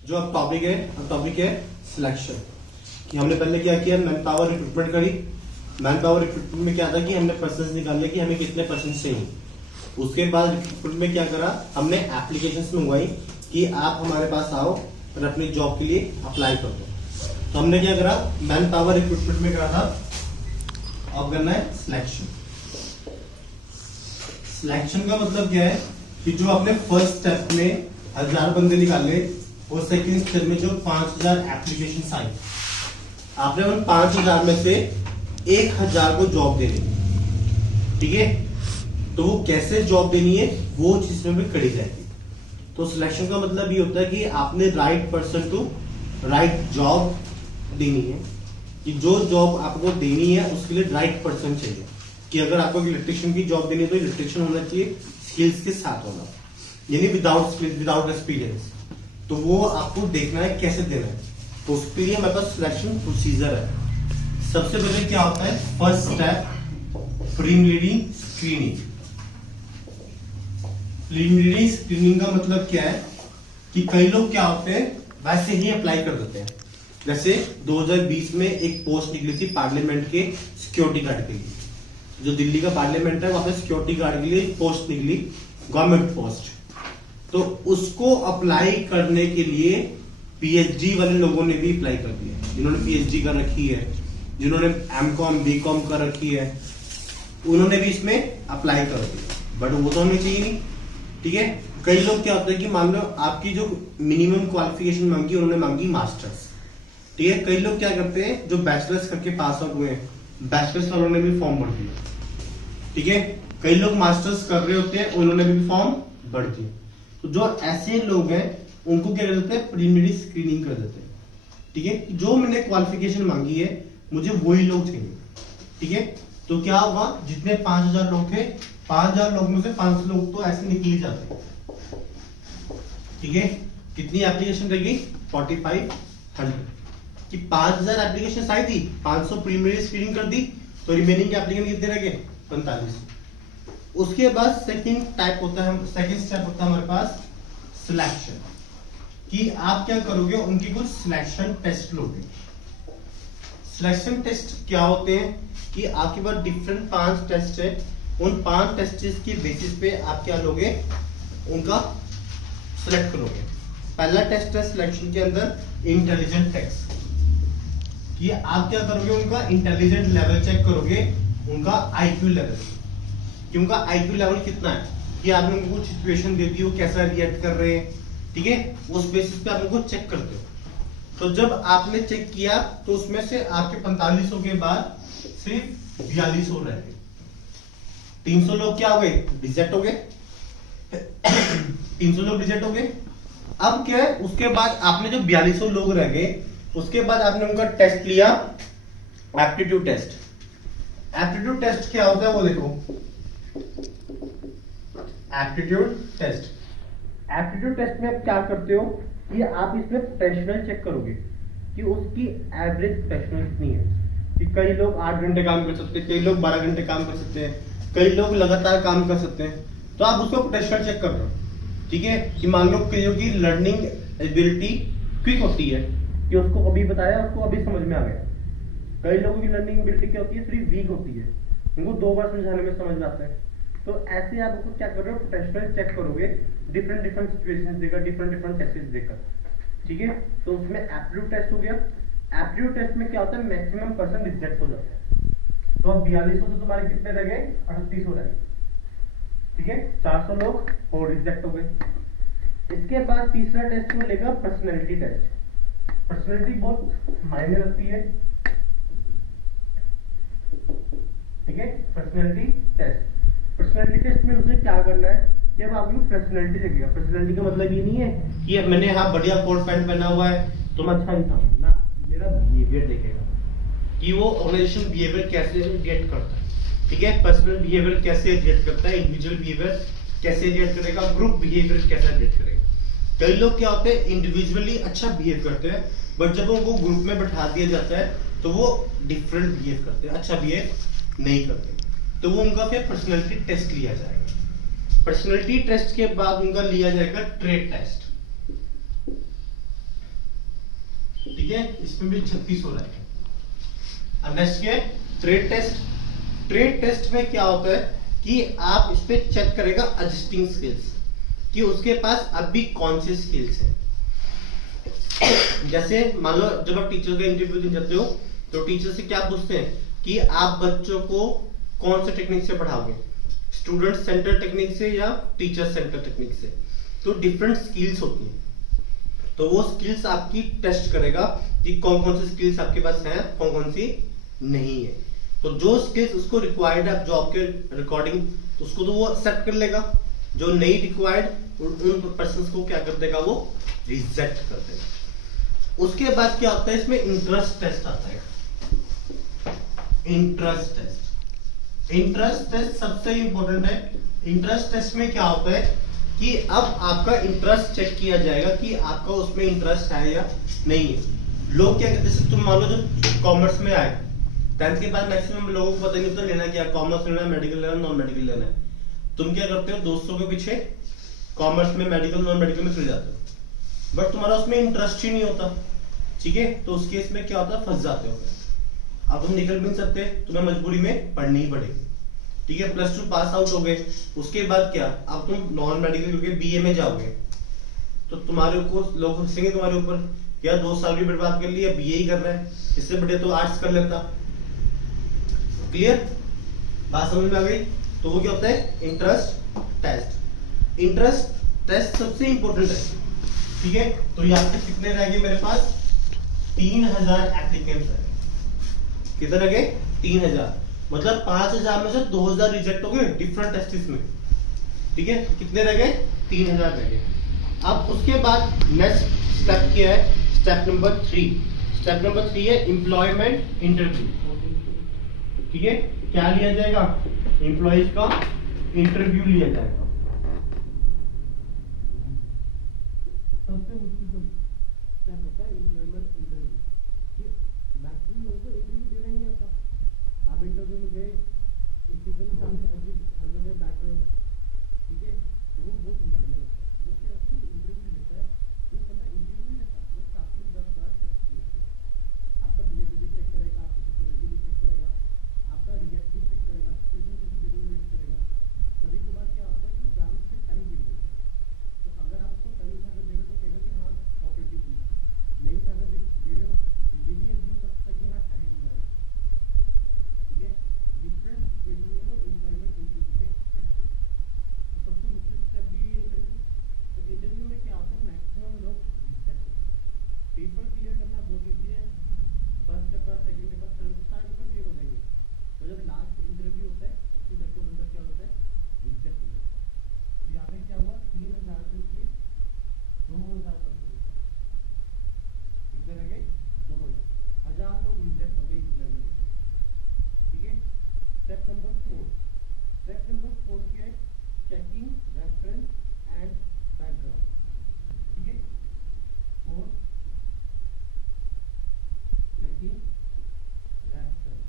जो अब टॉपिक है सिलेक्शन। कि हमने पहले क्या किया, मैन पावर रिक्रूटमेंट करी। मैन पावर रिक्रूटमेंट में क्या था कि हमने पर्सन निकालने की हमें कितने पर्सन चाहिए। उसके बाद रिक्रूटमेंट में क्या करा, हमने एप्लीकेशंस मंगवाई कि आप हमारे पास आओ और अपनी जॉब के लिए अप्लाई कर दो। तो हमने क्या करा, मैन पावर रिक्रूटमेंट में करा था। अब करना है सिलेक्शन। सिलेक्शन का मतलब क्या है कि जो आपने फर्स्ट स्टेप में 1000 बंदे निकाले और सेकंड स्टेप में जो 5000 एप्लीकेशन आई, आपने उन 5000 में से 1000 को जॉब देनी, ठीक है। तो वो कैसे जॉब देनी है वो चीज में भी करी जाएगी। तो सिलेक्शन का मतलब ये होता है कि आपने right person to right job देनी है, कि जो जॉब आपको देनी है उसके लिए राइट पर्सन चाहिए। कि अगर आपको इलेक्ट्रिशियन की जॉब देनी है तो इलेक्ट्रिशियन होना चाहिए स्किल्स के साथ होना, यानी विदाउट स्किल्स विदाउट एक्सपीरियंस। तो वो आपको देखना है कैसे देना है। तो उसके लिए हमारे पास सिलेक्शन प्रोसीजर है। सबसे पहले क्या होता है, first step preliminary screening. Preliminary screening का मतलब क्या है कि कई लोग क्या होते हैं वैसे ही अप्लाई कर देते हैं। जैसे 2020 में एक पोस्ट निकली थी पार्लियामेंट के सिक्योरिटी गार्ड के लिए। जो दिल्ली का पार्लियामेंट है वहां पे सिक्योरिटी गार्ड के लिए पोस्ट निकली, गवर्नमेंट पोस्ट। तो उसको अप्लाई करने के लिए पीएचडी वाले लोगों ने भी अप्लाई कर दिया। जिन्होंने पीएचडी कर रखी है, जिन्होंने एमकॉम बीकॉम कर रखी है, उन्होंने भी इसमें अप्लाई कर दिया। बट वो तो हमें चाहिए नहीं, ठीक है। कई लोग क्या होता है कि मान लो आपकी जो मिनिमम क्वालिफिकेशन मांगी उन्होंने मांगी मास्टर्स, ठीक है। कई लोग क्या करते हैं जो बैचलर्स करके पास आउट हुए हैं, बैचलर्स वालों ने भी फॉर्म भर दिया, ठीक है। कई लोग मास्टर्स कर रहे होते हैं, उन्होंने भी फॉर्म भर दिया। तो जो ऐसे लोग हैं उनको क्या कर देते हैं, प्रीलिमिनरी स्क्रीनिंग कर देते हैं, ठीक है। जो मैंने क्वालिफिकेशन मांगी है मुझे वही लोग चाहिए, ठीक है। तो क्या हुआ, जितने 5000 लोग थे, 5000 लोग में से 500 लोग तो ऐसे निकल ही जाते हैं, ठीक है। कितनी एप्लीकेशन रहेगी, 4500 कि 5000 एप्लीकेशन आई थी, 500 प्रीलिमिनरी स्क्रीनिंग कर दी, तो रिमेनिंग एप्लीकेशन कितने रह गए, 45। उसके बाद सेकंड टाइप होता है, सेकंड स्टेप होता है हमारे पास सिलेक्शन। कि आप क्या करोगे, उनकी कुछ सिलेक्शन टेस्ट लोगे। सिलेक्शन टेस्ट क्या होते हैं कि आपके पास डिफरेंट 5 टेस्ट है। उन 5 टेस्ट की बेसिस पे आप क्या लोगे, उनका सिलेक्ट करोगे। पहला टेस्ट है सिलेक्शन के अंदर इंटेलिजेंट टेस्ट। कि आप क्या करोगे, उनका इंटेलिजेंट लेवल चेक करोगे, उनका आईक्यू लेवल, कि उनका आईक्यू लेवल कितना है। कि आपने उनको कुछ सिचुएशन दे दी, वो कैसा रिएक्ट कर रहे हैं, ठीक है। उस बेसिस पे आप उनको चेक करते हो। तो जब आपने चेक किया तो उसमें से आपके 4500 के बाद सिर्फ 4200 रह गए। 300 लोग क्या हो गए, रिजेक्ट हो गए। 300 लोग रिजेक्ट हो गए। अब क्या है, उसके बाद आपने जो 4200 लोग रह गए, उसके बाद आपने उनका टेस्ट लिया, एप्टीट्यूड टेस्ट। एप्टीट्यूड टेस्ट क्या होता है वो देखो, एप्टीट्यूड टेस्ट। एप्टीट्यूड टेस्ट में आप क्या करते हो कि आप इसमें प्रोफेशनल चेक करोगे कि उसकी एवरेज प्रोफेशनल कितनी है। कि कई लोग 8 घंटे काम कर सकते हैं, कई लोग 12 घंटे काम कर सकते हैं, कई लोग लगातार काम कर सकते हैं। तो आप उसको प्रोफेशनल चेक कर रहे हो, ठीक है। कि मान लो कईयों की लर्निंग एबिलिटी क्विक होती है, कि उसको अभी बताया, उसको अभी समझ में आ गया। कई लोगों की लर्निंग एबिलिटी क्या होती है, थोड़ी वीक होती है, उनको 2 बार समझाने में समझ में आता है। तो ऐसे आप उसको क्या कर रहे हो, प्रोफेशनल चेक करोगे, डिफरेंट सिचुएशंस देकर, डिफरेंट टेस्ट्स देकर, ठीक है। तो उसमें एप्टीट्यूड टेस्ट हो गया। एप्टीट्यूड टेस्ट में क्या होता है, मैक्सिमम पर्सन रिजेक्ट हो जाता है। तो अब 4200 से तुम्हारे कितने रह गए, 3800 रह गए, ठीक है। 400 लोग और रिजेक्ट हो गए। इसके बाद तीसरा टेस्ट मिलेगा पर्सनैलिटी टेस्ट। पर्सनैलिटी बहुत मायने रखती है, ठीक है। पर्सनैलिटी टेस्ट, पर्सनैलिटी टेस्ट में उसे क्या करना है कि अब आपको पर्सनैलिटी देखेगा। पर्सनैलिटी का मतलब ये नहीं है कि अब मैंने हाँ बढ़िया कोट पैंट पहना हुआ है तो मैं अच्छा इंसान हूं ना, मेरा बिहेवियर देखेगा कि वो ऑर्गेनाइजेशन बिहेवियर कैसे रिएक्ट करता है, ठीक है। पर्सनल बिहेवियर कैसे रिएक्ट करता है, इंडिविजुअल बिहेवियर कैसे रिएक्ट करेगा, ग्रुप बिहेवियर कैसे रिएक्ट करेगा। कई लोग क्या होते हैं इंडिविजुअली अच्छा बिहेव करते हैं, बट जब उनको ग्रुप में बैठा दिया जाता है तो वो डिफरेंट बिहेव करते हैं, अच्छा बिहेव नहीं करते। तो वो उनका फिर पर्सनैलिटी टेस्ट लिया जाएगा। पर्सनैलिटी टेस्ट के बाद उनका लिया जाएगा ट्रेट टेस्ट। ठीक है, इसमें भी 36 हो रहा है। अब नेक्स्ट क्या है, ट्रेड टेस्ट। ट्रेड टेस्ट में क्या होता है कि आप इस पे चेक करेगा एग्जिस्टिंग स्किल्स, कि उसके पास अभी कौन सी स्किल्स है। जैसे मान लो जब आप टीचर का इंटरव्यू देने जाते हो तो टीचर से क्या पूछते हैं कि आप बच्चों को कौन से टेक्निक से पढ़ाओगे, स्टूडेंट सेंटर टेक्निक से या टीचर सेंटर टेक्निक से। तो डिफरेंट स्किल्स होती हैं, तो वो स्किल्स आपकी टेस्ट करेगा कि कौन कौन सी स्किल्स आपके पास हैं, कौन कौन सी नहीं है। तो जो स्किल्स उसको रिक्वायर्ड है जॉब के रिकॉर्डिंग, तो उसको तो वो एक्सेप्ट कर लेगा। जो नहीं रिक्वायर्ड उन पर्सन को क्या कर देगा, वो रिजेक्ट कर देगा। उसके बाद क्या होता है, इसमें इंटरेस्ट टेस्ट आता है। इंटरेस्ट टेस्ट, इंटरेस्ट टेस्ट सबसे इंपॉर्टेंट है। इंटरेस्ट टेस्ट में क्या होता है कि अब आपका इंटरेस्ट चेक किया जाएगा कि आपका उसमें इंटरेस्ट है या नहीं है। लोग क्या कहते हैं, तुम मान लो जो कॉमर्स में आए, 10th के बाद मैक्सिमम लोगों को पता नहीं होता लेना क्या, कॉमर्स लेना है, मेडिकल लेना है, नॉन मेडिकल लेना है। तुम क्या करते हो, दोस्तों के पीछे कॉमर्स में, मेडिकल, नॉन मेडिकल में चले जाते हो, बट तुम्हारा उसमें इंटरेस्ट ही नहीं होता। ठीक है, तो उस केस में क्या होता है, फंस जाते हो। अब तुम निकल भी नहीं सकते, तुम्हें मजबूरी में पढ़नी ही पड़ेगी। ठीक है, +2 पास आउट हो गए, उसके बाद क्या, अब तुम नॉन मेडिकल करके बीए में जाओगे, तो तुम्हारे ऊपर लोग हंसेंगे तुम्हारे ऊपर, या 2 साल भी बर्बाद कर लिया, बीए ही कर रहा है, इससे बढ़िया तो आर्ट्स कर लेता। क्लियर, बात समझ में आ गई। तो वो क्या होता है, इंटरेस्ट टेस्ट। इंटरेस्ट टेस्ट सबसे इंपॉर्टेंट है। ठीक है, तो यहाँ पे कितने रह गए मेरे पास, 3000 एप्लीकेंट्स है। कितने रह गए, 3000, मतलब 5000 में से 2000 रिजेक्ट हो गए डिफरेंट टेस्टिस में। ठीक है, कितने रह गए, 3000 रह गए। अब उसके बाद नेक्स्ट स्टेप क्या है, स्टेप नंबर 3। स्टेप नंबर 3 है एम्प्लॉयमेंट इंटरव्यू। ठीक है, क्या लिया जाएगा, एम्प्लॉयज का इंटरव्यू लिया जाएगा। सबसे मुश्किल स्टेप होता है एम्प्लॉयमेंट इंटरव्यू, कि मैक्सिमम लोगों को इंटरव्यू देना नहीं आता। आप इंटरव्यू में गए, टीचर के सामने हर जगह बैठ रहे हो, ठीक है, तो वो बहुत मायने रखता है। वो क्या है, इंटरव्यू लेता है, वो बंदा इंटरव्यू नहीं लेता, वो साथ में 10 बार टेस्ट करता है। आपका बिहेवियर भी चेक करेगा, आपकी पर्सनैलिटी भी चेक करेगा, आपका रिएक्ट भी चेक करेगा, सिचुएशन कैसे रिएक्ट करेगा। कभी कभार क्या होता है कि एग्जाम से पेन गिर जाता है, तो अगर आप उसको पेन उठा कर देगा तो कहेगा कि हाँ कोऑपरेटिव बंदा, नहीं उठा कर दे रहे हो तो ये भी एज्यूम कर सकता है कि हाँ ठहरी हुआ है। ठीक है, डिफरेंट सिचुएशन में वो एम्प्लॉयमेंट इंटरव्यू के टेस्ट है। तो सबसे मुश्किल स्टेप भी ये इंटरव्यू। तो इंटरव्यू में क्या होता है, मैक्सिमम लोग रिजेक्ट होते हैं। पेपर क्लियर करना बहुत ईजी है, first paper, second paper, third paper, सारे पेपर क्लियर हो जाएंगे। तो जब लास्ट इंटरव्यू होता है उसमें जाके बंदा क्या होता है, रिजेक्ट हो जाता है। तो यहाँ पे क्या हुआ, 3000 से 2000 कितने लगे, 2000 लोग रिजेक्ट हो गए एम्प्लॉयमेंट इंटरव्यू। ठीक है, स्टेप नंबर 4। स्टेप नंबर 4 क्या है, चेकिंग रेफरेंस एंड बैकग्राउंड। ठीक है, 4 चेकिंग रेफरेंस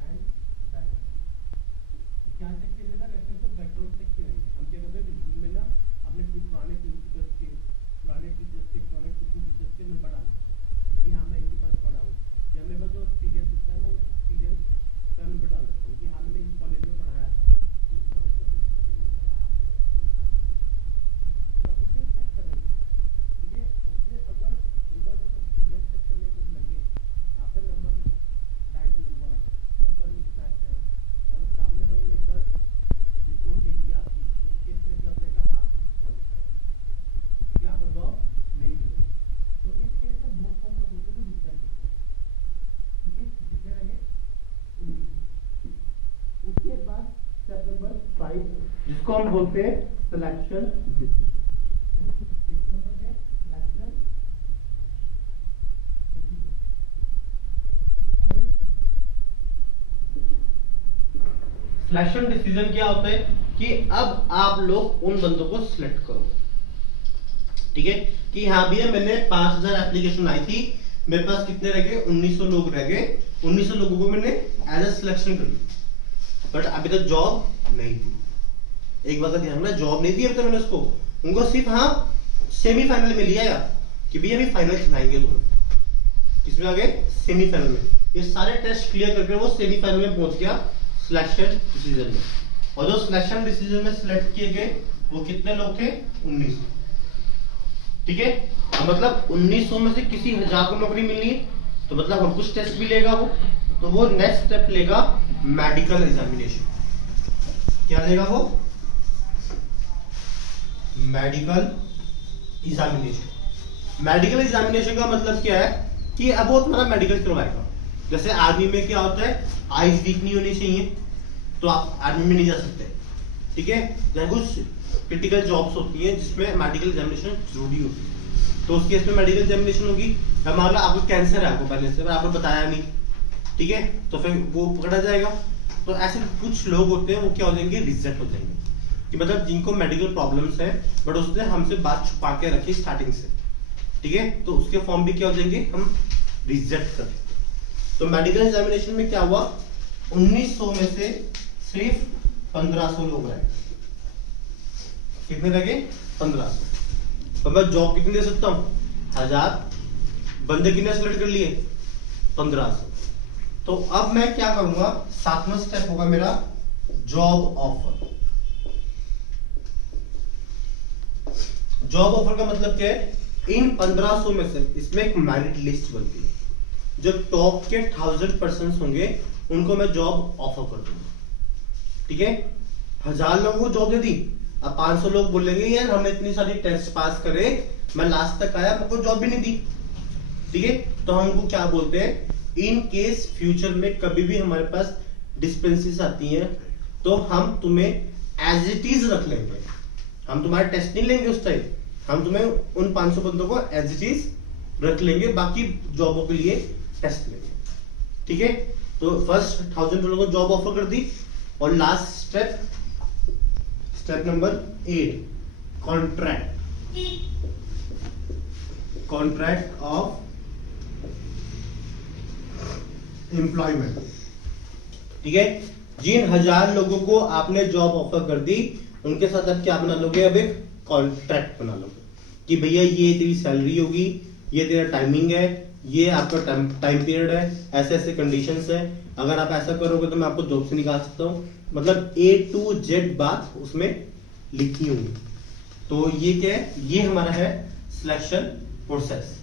एंड बैकग्राउंड। क्या चेक करेगा, रेफरेंस और बैकग्राउंड चेक करेंगे। हम क्या करते हैं, रिज्यूम में ना अपने पुराने प्रिंसिपल्स के, पुराने टीचर्स के, पुराने टीचिंग टीचर्स के नंबर डालते हैं कि हाँ मैं इनके पास पढ़ा हूँ, या मेरे पास जो एक्सपीरियंस होता है मैं एक्सपीरियंस का नंबर डाल देता हूँ कि हाँ मैंने इस कॉलेज में पढ़ाया था, तो इस कॉलेज का प्रिंसिपल का नंबर है, आप मेरा एक्सपीरियंस आप उसे चेक करेंगे। ठीक है, उसमें अगर उनका जो एक्सपीरियंस चेक करने को लगे आपका नंबर डायल नहीं हुआ, नंबर मिसमैच है, और सामने वाले ने गलत रिपोर्ट दे दी आपकी, तो उस केस में क्या हो जाएगा, आप डिस्क्वालीफाई हो जाएंगे। ठीक है, आपको जॉब नहीं मिलेगी। तो इस केस में बहुत कम लोग होते हैं जो रिजेक्ट होते हैं। ठीक है, कितने रह गए, 19। उसके बाद स्टेप नंबर 5 जिसको हम बोलते हैं सिलेक्शन डिसीजन। नंबर है सिलेक्शन डिसीजन। सिलेक्शन डिसीजन क्या होता है कि अब आप लोग उन बंदों को सिलेक्ट करो। ठीक है, कि हाँ भैया मैंने 5000 एप्लीकेशन आई थी, मेरे पास कितने रह गए, 1900 लोग रह गए, 1900 लोगों को मैंने एज ए सिलेक्शन कर लिया, बट अभी तक जॉब नहीं दी। एक बात का ध्यान रखना, जॉब नहीं दी अभी तक मैंने उसको, उनको सिर्फ हाँ सेमीफाइनल में लिया यार, कि भैया अभी फाइनल खिलाएंगे तुम्हें, किसमें आ गए, सेमीफाइनल में। ये सारे टेस्ट क्लियर करके वो सेमीफाइनल में पहुंच गया सिलेक्शन डिसीजन में। और जो सिलेक्शन डिसीजन में सिलेक्ट किए गए वो कितने लोग थे, 19। ठीक है, मतलब 1900 में से किसी 1000 को नौकरी मिलनी है, तो मतलब हम कुछ टेस्ट भी लेगा वो, तो वो नेक्स्ट स्टेप लेगा मेडिकल एग्जामिनेशन। क्या लेगा वो, मेडिकल एग्जामिनेशन। मेडिकल एग्जामिनेशन का मतलब क्या है कि अब वो तुम्हारा मेडिकल करवाएगा। जैसे आर्मी में क्या होता है, आईज वीक नहीं होनी चाहिए, तो आप आर्मी में नहीं जा सकते। ठीक है, जहाँ कुछ क्रिटिकल जॉब्स होती हैं जिसमें मेडिकल एग्जामिनेशन जरूरी होती है, तो उस केस में मेडिकल एग्जामिनेशन होगी। मान लो आपको कैंसर है, आपको पहले से, आपने बताया नहीं, ठीक है, तो फिर वो पकड़ा जाएगा। तो ऐसे कुछ लोग होते हैं वो क्या हो जाएंगे, रिजेक्ट हो जाएंगे, कि मतलब जिनको मेडिकल प्रॉब्लम्स है बट उसने हमसे बात छुपा के रखी स्टार्टिंग से, ठीक है, तो उसके फॉर्म भी क्या हो जाएंगे, हम रिजेक्ट कर देते। तो मेडिकल एग्जामिनेशन में क्या हुआ, 1900 में से सिर्फ 1500 लोग रहे। कितने लगे, 1500। तो मैं जॉब कितनी दे सकता हूँ, 1000। बंदे कितने सेलेक्ट कर लिए, 1500। तो अब मैं क्या करूंगा, 7वां स्टेप होगा मेरा जॉब ऑफर। जॉब ऑफर का मतलब क्या है, इन 1500 में से इसमें एक मेरिट लिस्ट बनती है, जो टॉप के 1000 पर्सन होंगे उनको मैं जॉब ऑफर कर दूंगा। ठीक है, 1000 लोगों को जॉब दे दी, अब 500 लोग बोलेंगे यार हमने इतनी सारी टेस्ट पास करे, मैं लास्ट तक आया, मुझको जॉब भी नहीं दी। ठीक है, तो हम उनको क्या बोलते हैं, इन केस फ्यूचर में कभी भी हमारे पास डिस्पेंसेस आती हैं तो हम तुम्हें एज इट इज रख लेंगे, हम तुम्हारा टेस्ट नहीं लेंगे उस टाइम, हम तुम्हें उन 500 बंदों को एज इट इज रख लेंगे, बाकी जॉबों के लिए टेस्ट लेंगे। ठीक है, तो फर्स्ट 1000 लोगों को जॉब ऑफर कर दी। और last step number 8, contract of employment. ठीक है, जिन 1000 लोगों को आपने जॉब ऑफर कर दी उनके साथ अब क्या बना लोगे, अब एक कॉन्ट्रैक्ट बना लोगे कि भैया ये तेरी सैलरी होगी, ये तेरा टाइमिंग है, ये आपका टाइम पीरियड है, ऐसे ऐसे कंडीशंस है, अगर आप ऐसा करोगे तो मैं आपको जॉब से निकाल सकता हूँ। मतलब A to Z बात उसमें लिखी होगी। तो ये क्या है, ये हमारा है सिलेक्शन प्रोसेस।